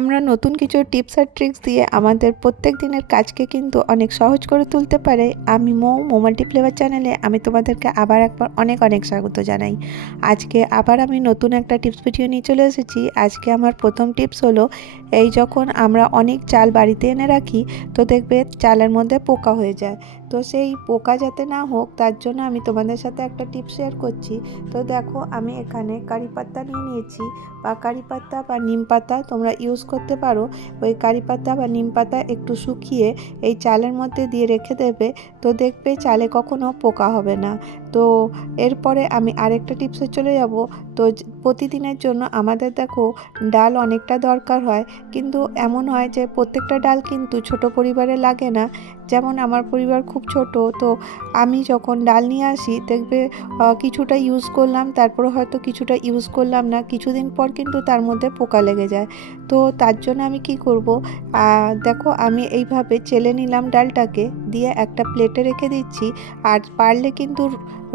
আমরা নতুন কিছু টিপস আর ট্রিক্স দিয়ে আমাদের প্রত্যেক দিনের কাজকে কিন্তু অনেক সহজ করে তুলতে পারে। আমি মোমাল্টি ফ্লেভার চ্যানেলে আমি তোমাদেরকে আবার একবার অনেক অনেক স্বাগত জানাই। আজকে আবার আমি নতুন একটা টিপস ভিডিও নিয়ে চলে এসেছি। আজকে আমার প্রথম টিপস হলো, এই যখন আমরা অনেক চাল বাড়িতে এনে রাখি তো দেখবে চালের মধ্যে পোকা হয়ে যায়। তো সেই পোকা যাতে না হোক তার জন্য আমি তোমাদের সাথে একটা টিপস শেয়ার করছি। তো দেখো, আমি এখানে কারি পাতা নিয়ে নিয়েছি, বা কারি পাতা বা নিম পাতা তোমরা ইউজ করতে পারো। ওই কারি পাতা বা নিম পাতা একটু শুকিয়ে এই চালের মধ্যে দিয়ে রেখে দেবে, তো দেখবে চালে কখনো পোকা হবে না। তো এরপরে আমি আরেকটা টিপসে চলে যাব। তো প্রতিদিনের জন্য আমাদের দেখো ডাল অনেকটা দরকার হয়, কিন্তু এমন হয় যে প্রত্যেকটা ডাল কিন্তু ছোট পরিবারে লাগে না। যেমন আমার পরিবার খুব ছোট, তো আমি যখন ডাল নিয়ে আসি দেখবে কিছুটা ইউজ করলাম, তারপরে হয়তো কিছুটা ইউজ করলাম না, কিছুদিন পর কিন্তু তার মধ্যে পোকা লেগে যায়। তো তার জন্য আমি কি করব, দেখো আমি এইভাবে চেলে নিলাম ডালটাকে, দিয়ে একটা প্লেটে রেখে দিচ্ছি। আর পারলে কিন্তু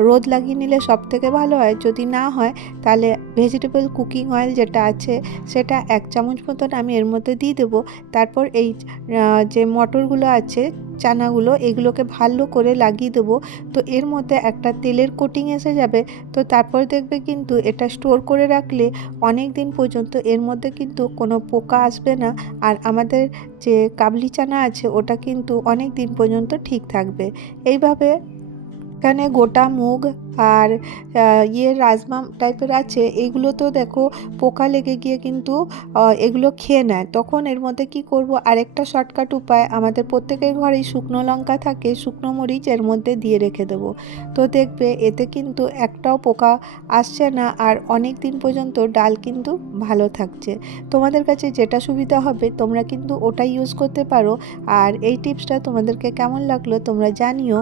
রোদ লাগিয়ে নিলে সব থেকে ভালো হয়, যদি না হয় তাহলে ভেজিটেবল কুকিং অয়েল যেটা আছে সেটা 1 চামচ মতন আমি এর মধ্যে দিয়ে দেবো। তারপর এই যে মটরগুলো আছে, চানাগুলো, এগুলোকে ভালো করে লাগিয়ে দেবো। তো এর মধ্যে একটা তেলের কোটিং এসে যাবে। তো তারপর দেখবে কিন্তু এটা স্টোর করে রাখলে অনেক দিন পর্যন্ত এর মধ্যে কিন্তু কোনো পোকা আসবে না। আর আমাদের যে কাবলি চানা আছে ওটা কিন্তু অনেক দিন পর্যন্ত ঠিক থাকবে। এইভাবে এখানে গোটা মুগ আর রাজমা টাইপের আছে, এগুলো তো দেখো পোকা লেগে গিয়ে কিন্তু এগুলো খেয়ে নেয়। তখন এর মধ্যে কি করব, আরেকটা শর্টকাট উপায়, আমাদের প্রত্যেকের ঘরেই শুকনো লঙ্কা থাকে, শুকনো মরিচ এর মধ্যে দিয়ে রেখে দেবো। তো দেখবে এতে কিন্তু একটাও পোকা আসছে না, আর অনেক দিন পর্যন্ত ডাল কিন্তু ভালো থাকছে। তোমাদের কাছে যেটা সুবিধা হবে তোমরা কিন্তু ওটাই ইউজ করতে পারো। আর এই টিপসটা তোমাদেরকে কেমন লাগলো তোমরা জানিও।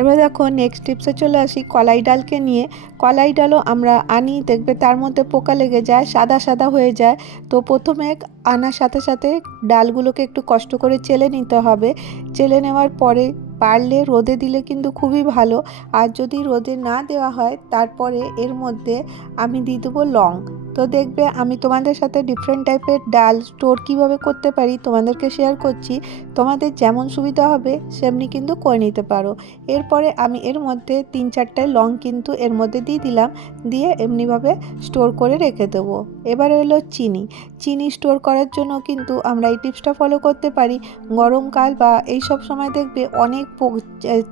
এবার দেখো নেক্সট টিপসে চলে আসি কলাই ডালকে নিয়ে। কলাই ডালও আমরা আনি, দেখবে তার মধ্যে পোকা লেগে যায়, সাদা সাদা হয়ে যায়। তো প্রথমে আনার সাথে সাথে ডালগুলোকে একটু কষ্ট করে চেলে নিতে হবে। চেলে নেওয়ার পরে পারলে রোদে দিলে কিন্তু খুবই ভালো। আর যদি রোদে না দেওয়া হয় তারপরে এর মধ্যে আমি দিয়ে দেবো লং। তো দেখবে আমি তোমাদের সাথে ডিফারেন্ট টাইপের ডাল স্টোর কীভাবে করতে পারি তোমাদেরকে শেয়ার করছি। তোমাদের যেমন সুবিধা হবে সেমনি কিন্তু করে নিতে পারো। এরপরে আমি এর মধ্যে 3-4টে লং কিন্তু এর মধ্যে দিয়ে দিলাম, দিয়ে এমনিভাবে স্টোর করে রেখে দেবো। এবার হলো চিনি। চিনি স্টোর করার জন্য কিন্তু আমরা এই টিপসটা ফলো করতে পারি। গরমকাল বা এই সব সময় দেখবে অনেক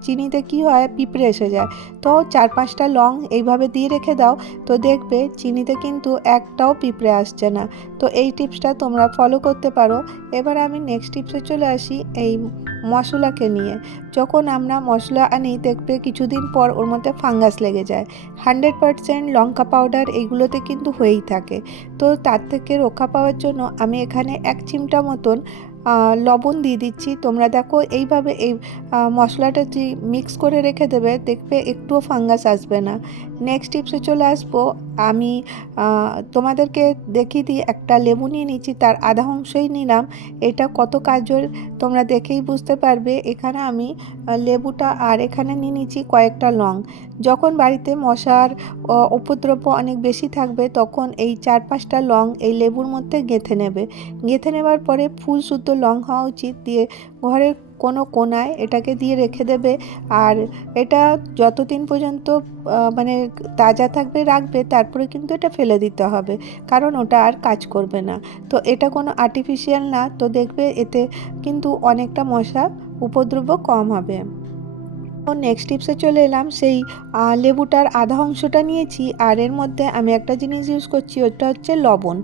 চিনিতে কি হয়, পিঁপড়ে এসে যায়। তো 4-5টা লং এইভাবে দিয়ে রেখে দাও, তো দেখবে চিনিতে কিন্তু একটাও পিঁপড়ে আসছে না। তো এই টিপসটা তোমরা ফলো করতে পারো। এবার আমি নেক্সট টিপসে চলে আসি এই মশলাকে নিয়ে। যখন আমরা মশলা আনি দেখবে কিছুদিন পর ওর মধ্যে ফাঙ্গাস লেগে যায়। 100% লঙ্কা পাউডার এইগুলোতে কিন্তু হয়েই থাকে। তো তার থেকে রক্ষা পাওয়ার জন্য আমি এখানে 1 চিমটা মতন লবণ দিয়ে দিচ্ছি। তোমরা দেখো এইভাবে এই মশলাটা যে মিক্স করে রেখে দেবে, দেখবে একটুও ফাঙ্গাস আসবে না। নেক্সট টিপসে চলে আসবো। আমি তোমাদেরকে দেখিয়ে দিই, একটা লেবু নিয়ে নিচ্ছি, তার আধা অংশই নিলাম। এটা কত কাজল তোমরা দেখেই বুঝতে পারবে। এখানে আমি লেবুটা আর এখানে নিয়ে নিচ্ছি কয়েকটা লং। যখন বাড়িতে মশার উপদ্রব অনেক বেশি থাকবে তখন এই 4-5টা লং এই লেবুর মধ্যে গেঁথে নেবে। গেঁথে নেবার পরে ফুল শুদ্ধ লং হওয়া উচিত, দিয়ে ঘরের কোনো কোনায় এটাকে দিয়ে রেখে দেবে। আর এটা যতদিন পর্যন্ত মানে তাজা থাকবে রাখবে, তারপরে কিন্তু এটা ফেলে দিতে হবে, কারণ ওটা আর কাজ করবে না। তো এটা কোনো আর্টিফিশিয়াল না, তো দেখবে এতে কিন্তু অনেকটা মশা উপদ্রব কম হবে। তো নেক্সট টিপসে চলে এলাম। সেই লেবুটার আধা অংশটা নিয়েছি, আর এর মধ্যে আমি একটা জিনিস ইউজ করছি, ওটা হচ্ছে লবণ।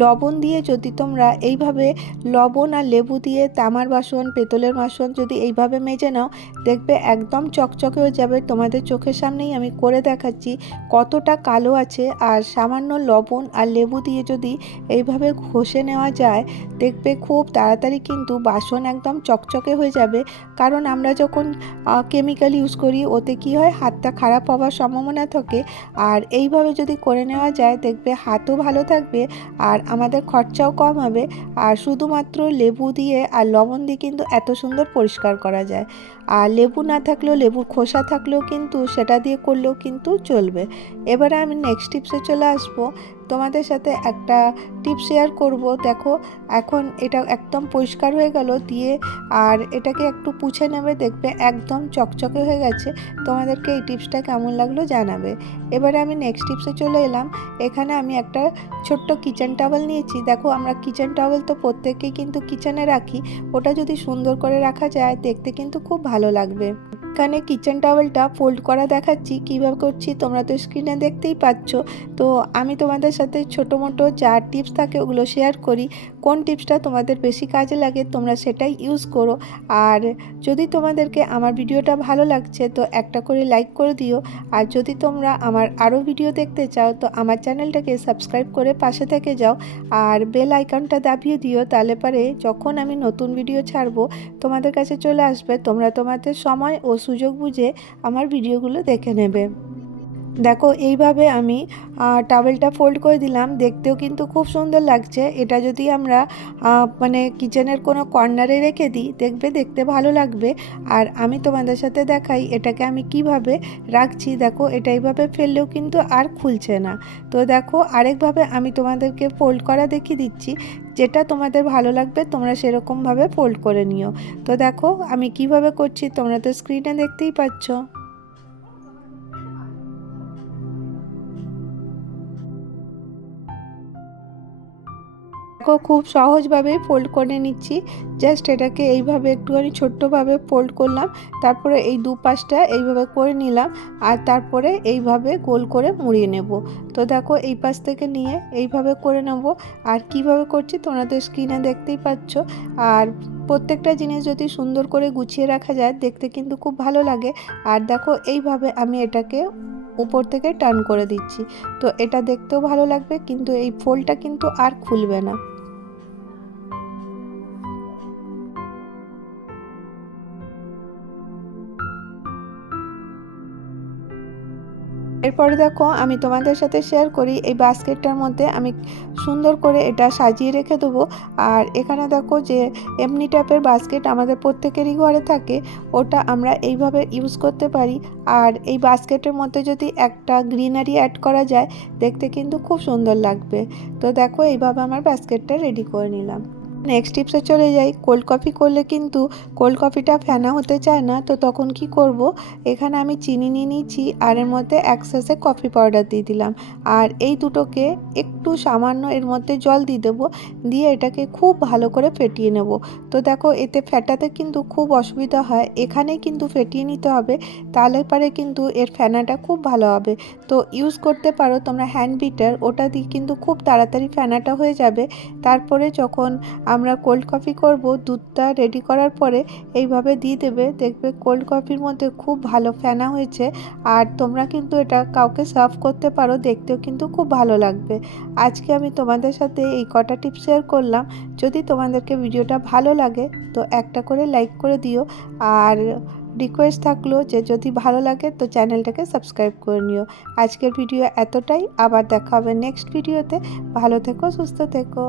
লবণ দিয়ে যদি তোমরা এইভাবে লবণ আর লেবু দিয়ে তামার বাসন, পেতলের বাসন যদি এইভাবে মেজে নাও, দেখবে একদম চকচকে হয়ে যাবে। তোমাদের চোখের সামনেই আমি করে দেখাচ্ছি কতটা কালো আছে। আর সামান্য লবণ আর লেবু দিয়ে যদি এইভাবে ঘষে নেওয়া যায়, দেখবে খুব তাড়াতাড়ি কিন্তু বাসন একদম চকচকে হয়ে যাবে। কারণ আমরা যখন কেমিক্যাল ইউজ করি ওতে কি হয়, হাতটা খারাপ হওয়ার সম্ভাবনা থাকে। আর এইভাবে যদি করে নেওয়া যায় দেখবে হাতও ভালো থাকবে, আর আমাদের খরচাও কম হবে। আর শুধুমাত্র লেবু দিয়ে আর লবণ দিয়ে কিন্তু এত সুন্দর পরিষ্কার করা যায়। আর লেবু না থাকলেও, লেবুর খোসা থাকলেও কিন্তু সেটা দিয়ে করলেও কিন্তু চলবে। এবারে আমি নেক্সট টিপসে চলে আসবো। তোমাদের সাথে একটা টিপ শেয়ার করব। দেখো এখন এটা একদম পরিষ্কার হয়ে গেল দিয়ে, আর এটাকে একটু পুছে নেবে, দেখবে একদম চকচকে হয়ে গেছে। তোমাদেরকে এই টিপসটা কেমন লাগলো জানাবে। এবারে আমি নেক্সট টিপসে চলে এলাম। এখানে আমি একটা ছোট্ট কিচেন টাওয়েল নিয়েছি। দেখো আমরা কিচেন টাওয়েল তো প্রত্যেকেই কিন্তু কিচেনে রাখি, ওটা যদি সুন্দর করে রাখা যায় দেখতে কিন্তু খুব ভালো লাগবে। এখানে কিচেন টাওয়েলটা ফোল্ড করা দেখাচ্ছি, কীভাবে করছি তোমরা তো স্ক্রিনে দেখতেই পাচ্ছ। তো আমি তোমাদের সাথে ছোটো মোটো যা টিপস থাকে ওগুলো শেয়ার করি। কোন টিপসটা তোমাদের বেশি কাজে লাগে তোমরা সেটাই ইউজ করো। আর যদি তোমাদেরকে আমার ভিডিওটা ভালো লাগছে তো একটা করে লাইক করে দিও। আর যদি তোমরা আমার আরও ভিডিও দেখতে চাও তো আমার চ্যানেলটাকে সাবস্ক্রাইব করে পাশে থেকে যাও, আর বেল আইকনটা দাবিয়ে দিও, তাহলে পরে যখন আমি নতুন ভিডিও ছাড়বো তোমাদের কাছে চলে আসবে। তোমরা তোমাদের সময় ও সুযোগ বুঝে আমার ভিডিওগুলো দেখে নেবে। দেখো এইভাবে আমি টাওয়েলটা ফোল্ড করে দিলাম, দেখতেও কিন্তু খুব সুন্দর লাগছে। এটা যদি আমরা মানে কিচেনের কোনো কর্নারে রেখে দিই দেখবে দেখতে ভালো লাগবে। আর আমি তোমাদের সাথে দেখাই এটাকে আমি কিভাবে রাখছি। দেখো এটা এইভাবে ফেললেও কিন্তু আর খুলছে না। তো দেখো আরেকভাবে আমি তোমাদেরকে ফোল্ড করা দেখিয়ে দিচ্ছি, যেটা তোমাদের ভালো লাগবে তোমরা সেরকমভাবে ফোল্ড করে নিও। তো দেখো আমি কিভাবে করছি তোমরা তো স্ক্রিনে দেখতেই পাচ্ছ। দেখো খুব সহজভাবে ফোল্ড করে নিচ্ছি। জাস্ট এটাকে এইভাবে একটুখানি ছোট্টভাবে ফোল্ড করলাম, তারপরে এই দুপাশটা এইভাবে করে নিলাম, আর তারপরে এইভাবে গোল করে মুড়িয়ে নেব। তো দেখো এই পাশ থেকে নিয়ে এইভাবে করে নেব। আর কিভাবে করছি তোমরা তো স্ক্রিনে দেখতেই পাচ্ছ। আর প্রত্যেকটা জিনিস যদি সুন্দর করে গুছিয়ে রাখা যায় দেখতে কিন্তু খুব ভালো লাগে। আর দেখো এইভাবে আমি এটাকে উপর থেকে টার্ন করে দিচ্ছি, তো এটা দেখতেও ভালো লাগবে, কিন্তু এই ফোল্ডটা কিন্তু আর খুলবে না। এরপরে দেখো আমি তোমাদের সাথে শেয়ার করি এই বাস্কেটটার মধ্যে আমি সুন্দর করে এটা সাজিয়ে রেখে দেবো। আর এখানে দেখো যে এমনি টাইপের বাস্কেট আমাদের প্রত্যেকেরই ঘরে থাকে, ওটা আমরা এইভাবে ইউজ করতে পারি। আর এই বাস্কেটের মধ্যে যদি একটা গ্রিনারি অ্যাড করা যায় দেখতে কিন্তু খুব সুন্দর লাগবে। তো দেখো এইভাবে আমার বাস্কেটটা রেডি করে নিলাম। নেক্সট টিপসে চলে যাই। কোল্ড কফি করলে কিন্তু কোল্ড কফিটা ফেনা হতে চায় না, তো তখন কি করব, এখানে আমি চিনি নিয়ে নিয়েছি আর এর মধ্যে এক স্যাশে কফি পাউডার দিয়ে দিলাম। আর এই দুটোকে একটু সামান্য এর মধ্যে জল দিয়ে দেবো, দিয়ে এটাকে খুব ভালো করে ফেটিয়ে নেব। তো দেখো এতে ফেটাতে কিন্তু খুব অসুবিধা হয়, এখানেই কিন্তু ফেটিয়ে নিতে হবে, তাহলে পরে কিন্তু এর ফেনাটা খুব ভালো হবে। তো ইউজ করতে পারো তোমরা হ্যান্ড বিটার, ওটা দিয়ে কিন্তু খুব তাড়াতাড়ি ফেনাটা হয়ে যাবে। তারপরে যখন আমরা কোল্ড কফি করব, দুধটা রেডি করার পরে এইভাবে দিয়ে দেবে, দেখবে কোল্ড কফির মধ্যে খুব ভালো ফেনা হয়েছে। আর তোমরা কিন্তু এটা কাউকে সার্ভ করতে পারো, দেখতেও কিন্তু খুব ভালো লাগবে। আজকে আমি তোমাদের সাথে এই কটা টিপস শেয়ার করলাম। যদি তোমাদেরকে ভিডিওটা ভালো লাগে তো একটা করে লাইক করে দিও। আর রিকোয়েস্ট থাকলো যে যদি ভালো লাগে তো চ্যানেলটাকে সাবস্ক্রাইব করে নিও। আজকের ভিডিও এতটাই, আবার দেখা হবে নেক্সট ভিডিওতে। ভালো থেকো, সুস্থ থেকো।